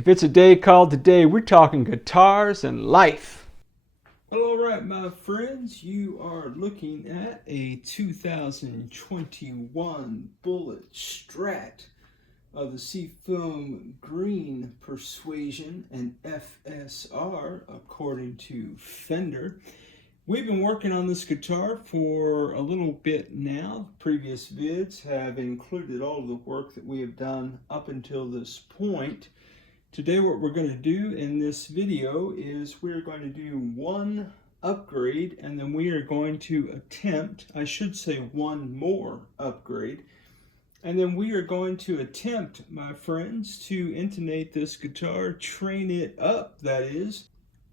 If it's a day called today, we're talking guitars and life. Well, all right, my friends, you are looking at a 2021 Bullet Strat of the Seafoam Green Persuasion and FSR, according to Fender. We've been working on this guitar for a little bit now. Previous vids have included all of the work that we have done up until this point. Today what we're going to do in this video is we're going to do one upgrade, and then we are going to attempt, I should say one more upgrade, and then we are going to attempt, my friends, to intonate this guitar, train it up, that is.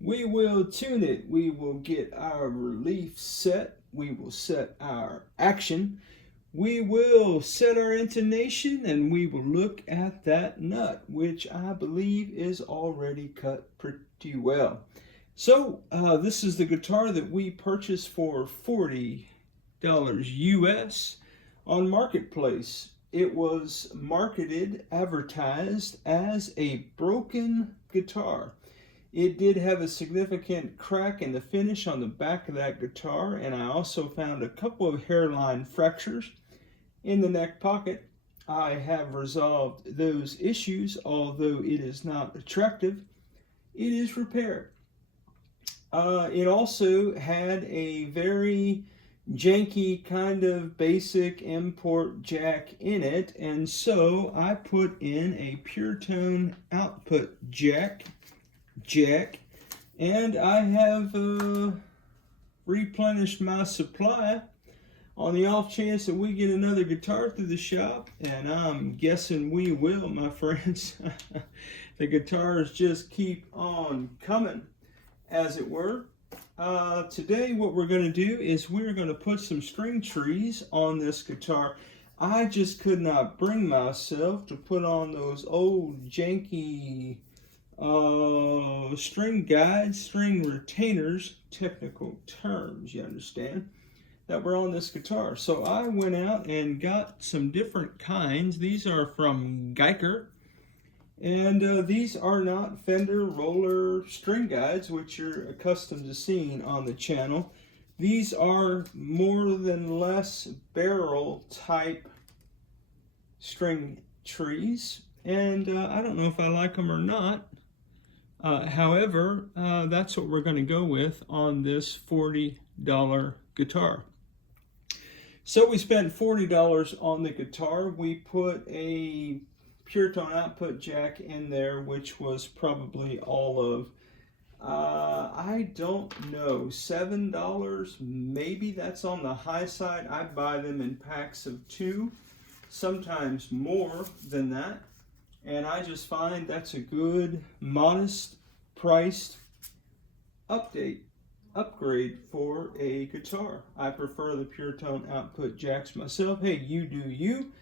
We will tune it, we will get our relief set, we will set our action, we will set our intonation, and we will look at that nut, which I believe is already cut pretty well. So this is the guitar that we purchased for $40 US on Marketplace. It was marketed, advertised as a broken guitar. It did have a significant crack in the finish on the back of that guitar, and I also found a couple of hairline fractures in the neck pocket. I have resolved those issues, although it is not attractive. It is repaired. It also had a very janky kind of basic import jack in it, and so I put in a pure tone output jack, and I have replenished my supply on the off chance that we get another guitar through the shop, and I'm guessing we will, my friends. The guitars just keep on coming, as it were. Today what we're going to do is we're going to put some string trees on this guitar. I just could not bring myself to put on those old janky string guides, string retainers, technical terms, you understand, that were on this guitar. So I went out and got some different kinds. These are from Guyker, and these are not Fender roller string guides, which you're accustomed to seeing on the channel. These are more than less barrel type string trees, and I don't know if I like them or not. However, that's what we're going to go with on this $40 guitar. So we spent $40 on the guitar. We put a pure tone output jack in there, which was probably all of, I don't know, $7, maybe. That's on the high side. I buy them in packs of 2, sometimes more than that. And I just find that's a good, modest priced upgrade for a guitar. I prefer the pure tone output jacks myself. Hey, you do you.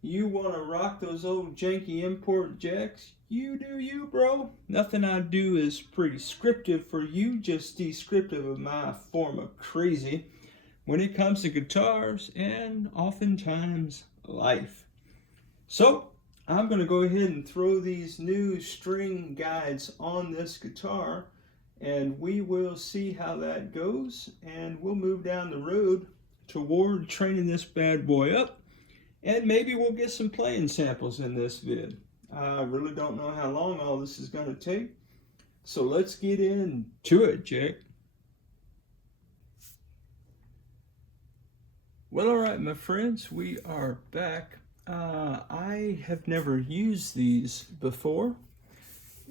You want to rock those old janky import jacks? You do you, bro. Nothing I do is prescriptive for you, just descriptive of my form of crazy when it comes to guitars and oftentimes life. So I'm going to go ahead and throw these new string guides on this guitar, and we will see how that goes, and we'll move down the road toward training this bad boy up, and maybe we'll get some playing samples in this vid. I really don't know how long all this is going to take, so let's get into it, Jake. Well, all right, my friends, we are back. I have never used these before,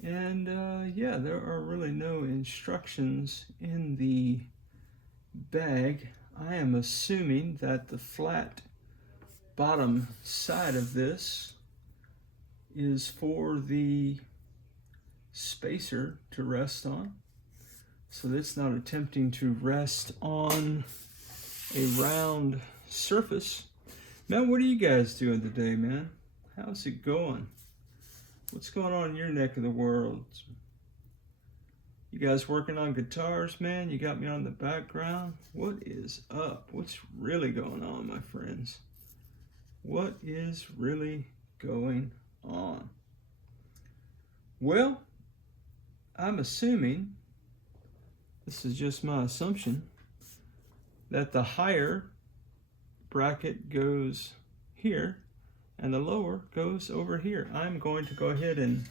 and yeah, there are really no instructions in the bag. I am assuming that the flat bottom side of this is for the spacer to rest on, so it's not attempting to rest on a round surface. Man, what are you guys doing today, man? How's it going? What's going on in your neck of the world? You guys working on guitars, man? You got me on the background. What is up? What's really going on, my friends? What is really going on? Well, I'm assuming, this is just my assumption, that the higher bracket goes here and the lower goes over here. I'm going to go ahead and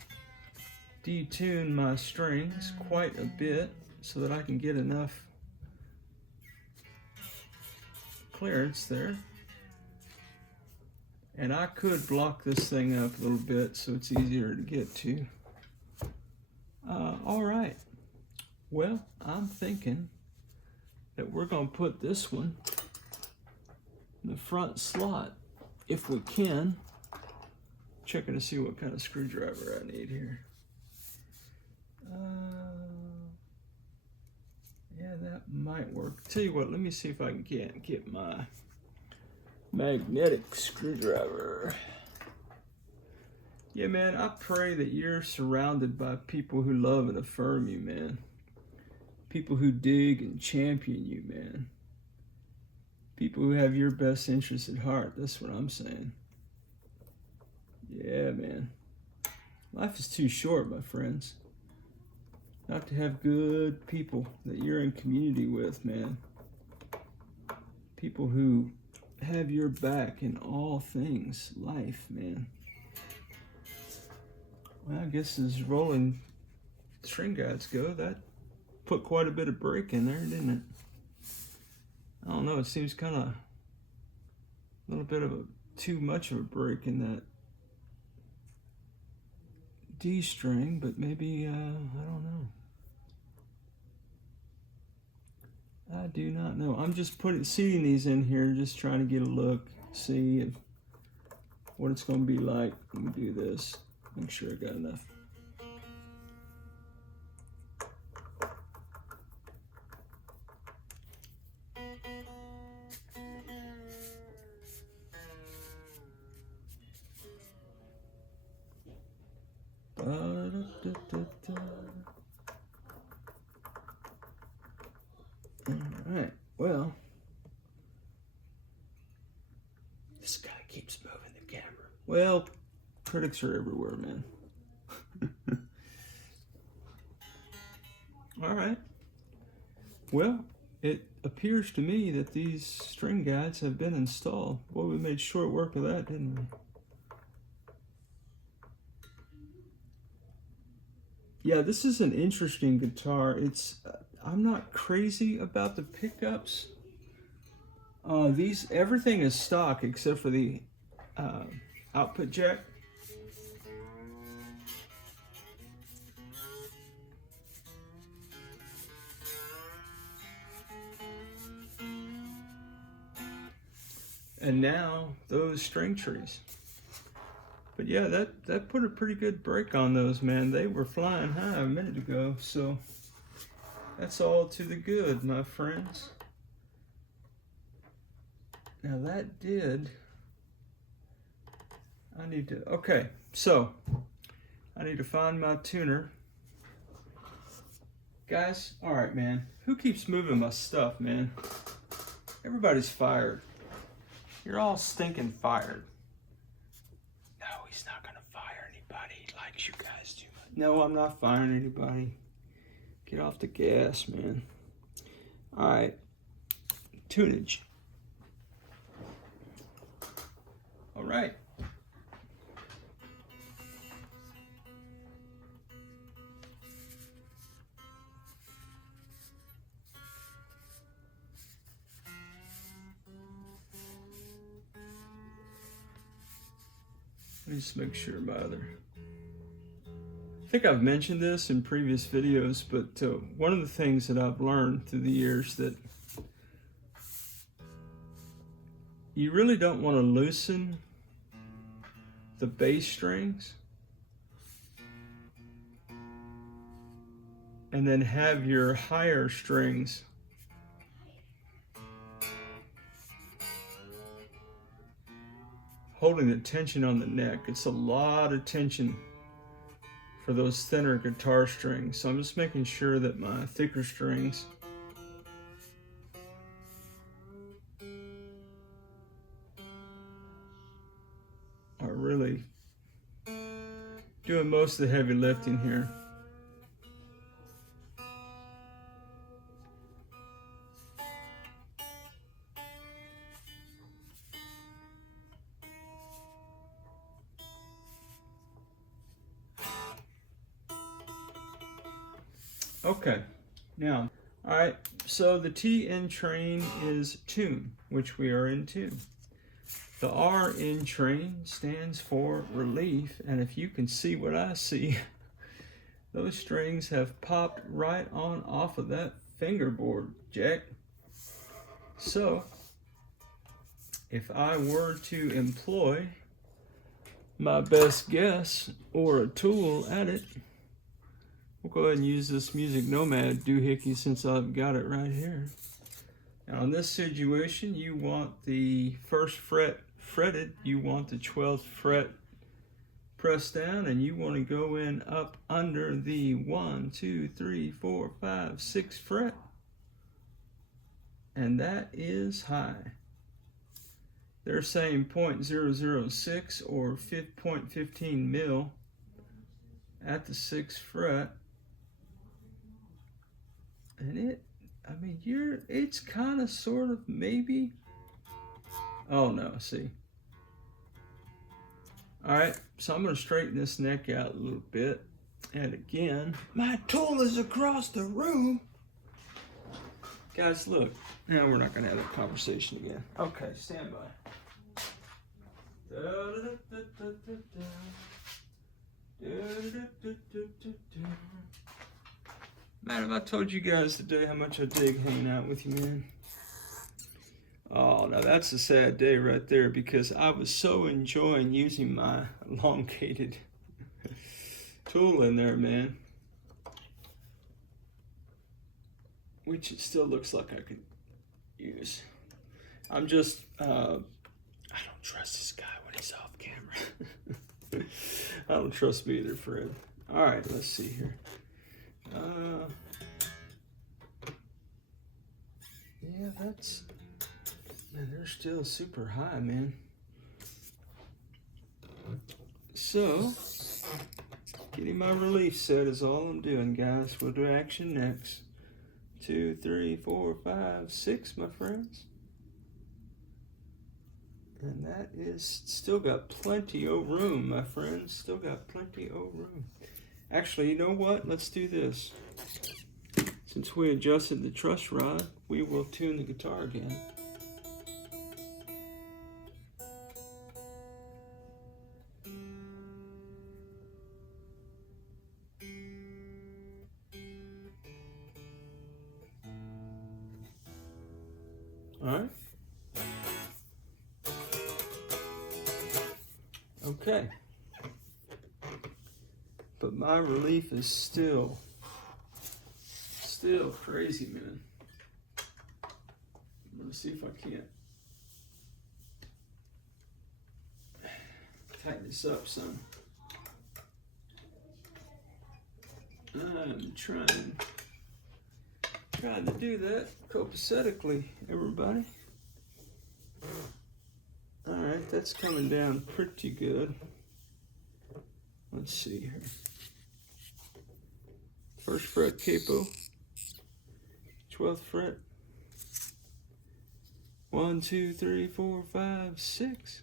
detune my strings quite a bit so that I can get enough clearance there. And I could block this thing up a little bit so it's easier to get to. All right, well, I'm thinking that we're gonna put this one in the front slot if we can. Checking to see what kind of screwdriver I need here. Yeah, that might work. Tell you what, let me see if I can get my magnetic screwdriver. Yeah, man, I pray that you're surrounded by people who love and affirm you, man. People who dig and champion you, man. People who have your best interests at heart. That's what I'm saying. Yeah, man. Life is too short, my friends, not to have good people that you're in community with, man. People who have your back in all things life, man. Well, I guess as rolling string guides go, that put quite a bit of break in there, didn't it? I don't know, it seems kind of a little bit of too much of a break in that D string, but maybe, I don't know. I do not know. I'm just seeing these in here, just trying to get a look, see what it's going to be like. Let me do this. Make sure I got enough. Alright, well, this guy keeps moving the camera. Well, critics are everywhere, man. Alright, well, it appears to me that these string guides have been installed. Well, we made short work of that, didn't we? Yeah, this is an interesting guitar. It's I'm not crazy about the pickups. Everything is stock except for the output jack. And now those string trees. But yeah, that put a pretty good break on those, man. They were flying high a minute ago, so that's all to the good, my friends. Now that did, okay, so I need to find my tuner. Guys, all right, man. Who keeps moving my stuff, man? Everybody's fired. You're all stinking fired. No, he's not gonna fire anybody. He likes you guys too much. No, I'm not firing anybody. Get off the gas, man. All right, tunage. All right. Let me just make sure my other... I think I've mentioned this in previous videos, but one of the things that I've learned through the years that you really don't want to loosen the bass strings and then have your higher strings holding the tension on the neck. It's a lot of tension for those thinner guitar strings. So I'm just making sure that my thicker strings are really doing most most of the heavy lifting here. Okay, now, all right, so the T in train is tune, which we are in tune. The R in train stands for relief, and if you can see what I see, those strings have popped right on off of that fingerboard, Jack. So, if I were to employ my best guess or a tool at it, we'll go ahead and use this Music Nomad doohickey since I've got it right here. Now in this situation, you want the first fret fretted, you want the 12th fret pressed down, and you want to go in up under the 1, 2, 3, 4, 5, 6 fret. And that is high. They're saying 0.006 or 0.15 mil at the 6th fret. And it's kind of sort of maybe. Oh no, see. All right, so I'm going to straighten this neck out a little bit. And again, my tool is across the room. Guys, look. Now we're not going to have that conversation again. Okay, stand by. Man, have I told you guys today how much I dig hanging out with you, man? Oh, now that's a sad day right there because I was so enjoying using my elongated tool in there, man. Which it still looks like I could use. I'm just, I don't trust this guy when he's off camera. I don't trust me either, Fred. All right, let's see here. Yeah, that's, man, they're still super high, man. So, getting my relief set is all I'm doing, guys. We'll do action next. 2, 3, 4, 5, 6, my friends. And that is still got plenty of room, my friends. Still got plenty of room. Actually, you know what? Let's do this. Since we adjusted the truss rod, we will tune the guitar again. All right. Okay. But my relief is still crazy, man. I'm gonna see if I can't tighten this up, son. I'm trying to do that copacetically, everybody. All right, that's coming down pretty good. Let's see here. First fret capo, 12th fret. 1, 2, 3, 4, 5, 6.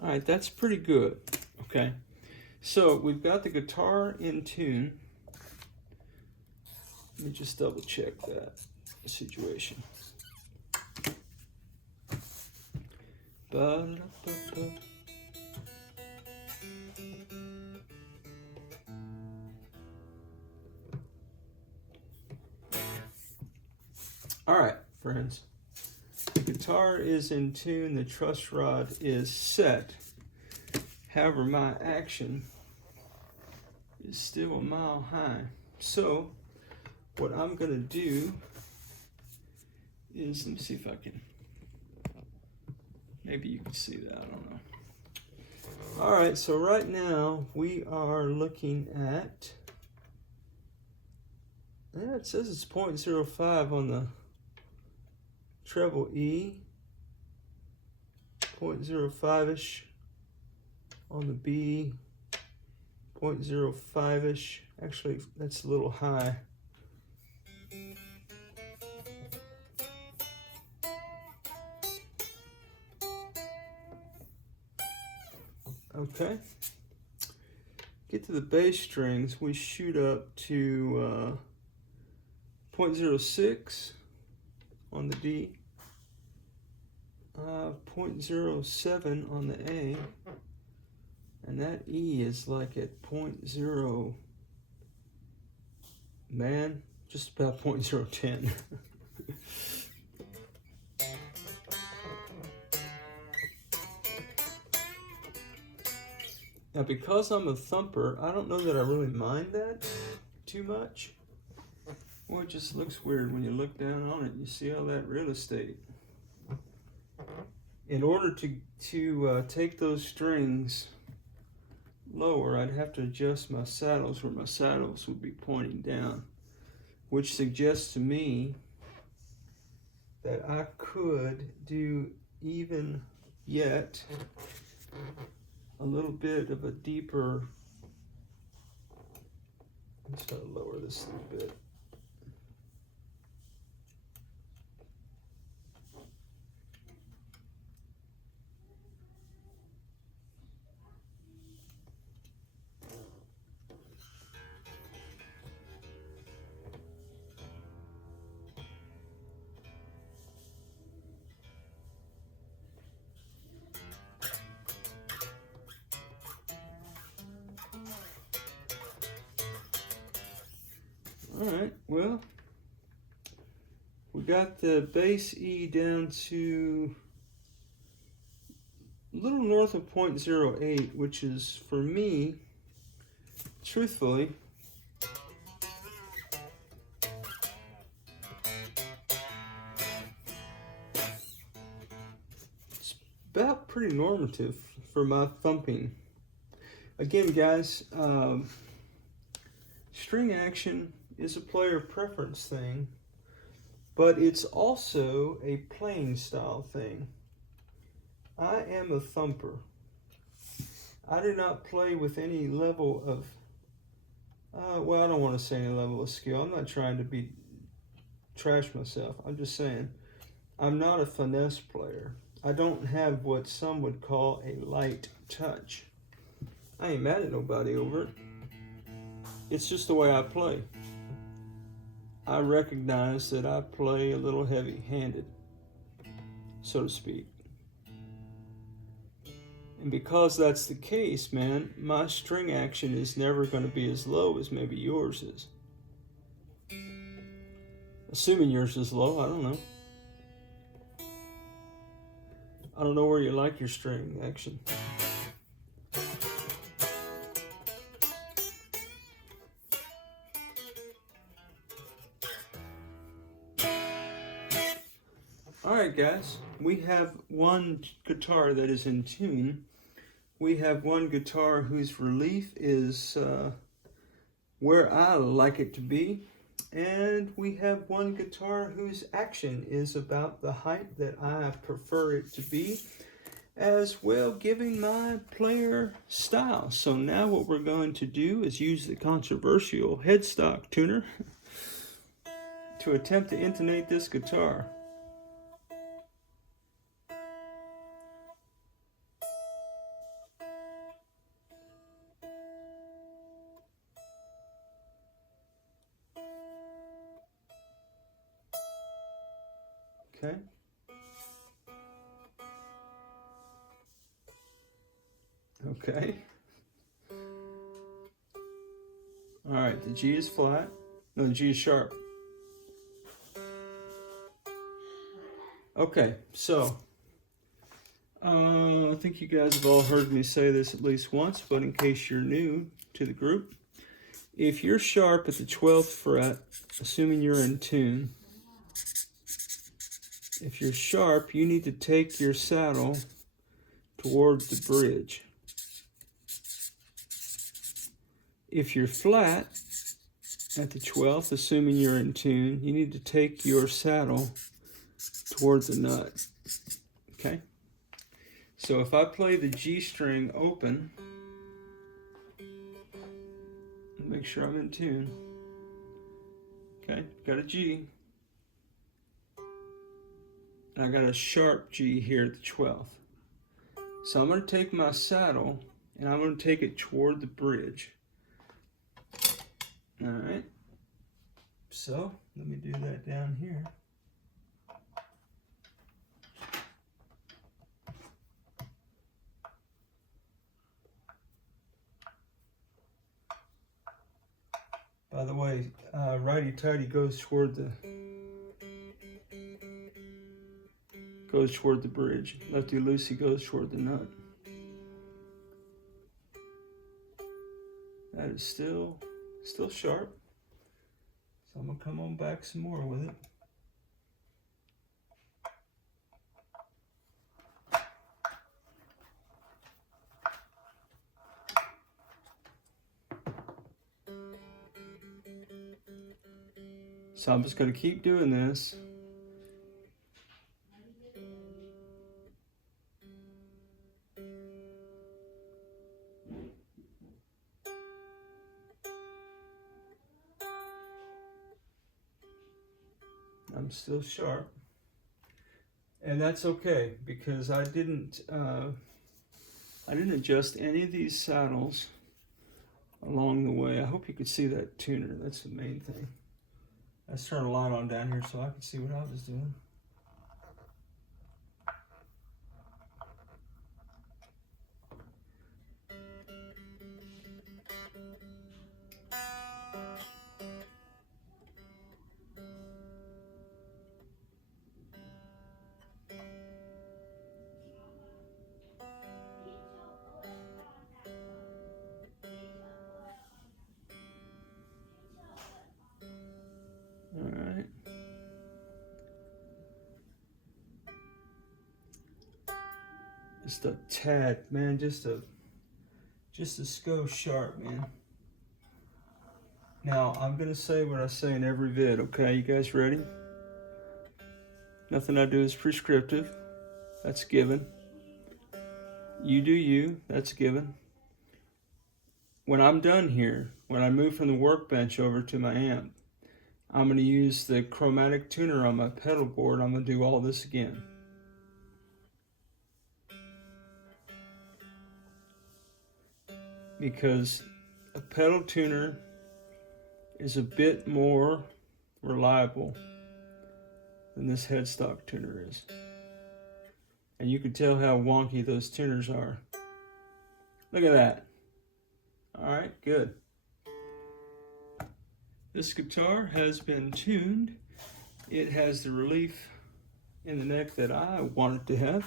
All right, that's pretty good. Okay, so we've got the guitar in tune. Let me just double check that situation. Ba-da-ba-ba. All right, friends. The guitar is in tune, the truss rod is set. However, my action is still a mile high. So, what I'm gonna do is, let me see if I can, maybe you can see that, I don't know. All right, so right now we are looking at, yeah, it says it's 0.05 on the treble E, 0.05-ish On the B, 0.05-ish. Actually, that's a little high. Okay. Get to the bass strings, we shoot up to 0.06 on the D, 0.07 on the A, and that E is like at 0.0, man, just about 0.010. Now, because I'm a thumper, I don't know that I really mind that too much. Well, it just looks weird when you look down on it. You see all that real estate. In order to take those strings lower, I'd have to adjust my saddles where my saddles would be pointing down, which suggests to me that I could do even yet a little bit of a deeper. Let's try to lower this a little bit. All right, well, we got the bass E down to a little north of 0.08, which is, for me, truthfully, it's about pretty normative for my thumping. Again, guys, string action is a player preference thing, but it's also a playing style thing. I am a thumper. I do not play with any level of, well, I don't want to say any level of skill. I'm not trying to trash myself. I'm just saying, I'm not a finesse player. I don't have what some would call a light touch. I ain't mad at nobody over it. It's just the way I play. I recognize that I play a little heavy-handed, so to speak. And because that's the case, man, my string action is never going to be as low as maybe yours is. Assuming yours is low, I don't know. I don't know where you like your string action. Alright guys, we have one guitar that is in tune. We have one guitar whose relief is where I like it to be. And we have one guitar whose action is about the height that I prefer it to be, as well giving my player style. So now what we're going to do is use the controversial headstock tuner to attempt to intonate this guitar. Okay. Okay. All right, the G is flat. No, the G is sharp. Okay, so I think you guys have all heard me say this at least once, but in case you're new to the group, if you're sharp at the 12th fret, assuming you're in tune, if you're sharp, you need to take your saddle towards the bridge. If you're flat at the 12th, assuming you're in tune, you need to take your saddle towards the nut. Okay? So if I play the G string open, make sure I'm in tune. Okay, got a G. And I got a sharp G here at the 12th. So I'm going to take my saddle and I'm going to take it toward the bridge. Alright. So let me do that down here. By the way, righty-tighty goes toward the bridge. Lefty-loosey goes toward the nut. That is still sharp. So I'm gonna come on back some more with it. So I'm just going to keep doing this. I'm still sharp. And that's okay because I didn't adjust any of these saddles along the way. I hope you could see that tuner. That's the main thing. Let's turn a light on down here so I can see what I was doing. Alright. Just a tad, man, just a skosh sharp, man. Now, I'm gonna say what I say in every vid, okay? You guys ready? Nothing I do is prescriptive. That's given. You do you, that's given. When I'm done here, when I move from the workbench over to my amp, I'm going to use the chromatic tuner on my pedal board. I'm going to do all this again. Because a pedal tuner is a bit more reliable than this headstock tuner is. And you can tell how wonky those tuners are. Look at that. Alright, good. This guitar has been tuned. It has the relief in the neck that I want it to have.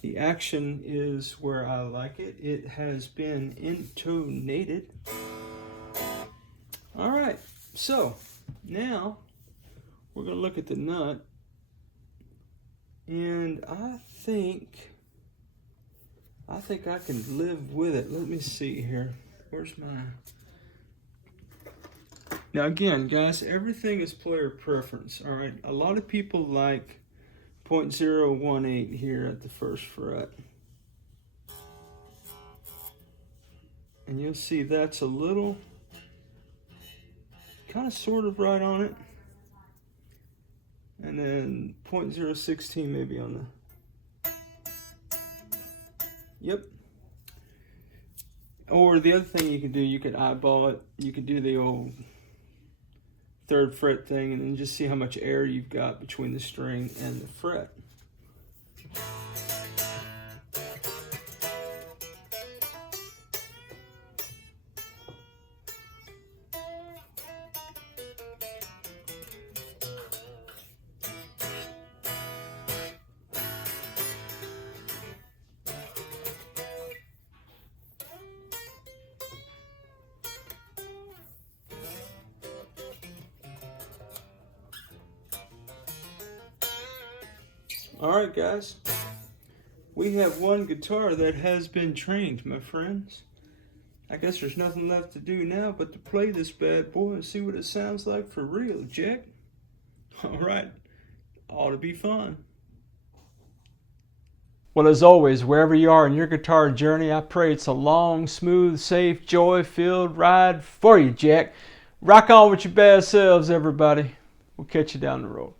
The action is where I like it. It has been intonated. Alright, so now we're going to look at the nut. And I think I can live with it. Let me see here. Where's my... Now again, guys, everything is player preference, all right? A lot of people like 0.018 here at the first fret. And you'll see that's a little, kind of sort of right on it. And then 0.016 maybe on the, yep. Or the other thing you can do, you could eyeball it. You could do the old 3rd fret thing and then just see how much air you've got between the string and the fret. Alright guys, we have one guitar that has been trained, my friends. I guess there's nothing left to do now but to play this bad boy and see what it sounds like for real, Jack. Alright, ought to be fun. Well, as always, wherever you are in your guitar journey, I pray it's a long, smooth, safe, joy-filled ride for you, Jack. Rock on with your bad selves, everybody. We'll catch you down the road.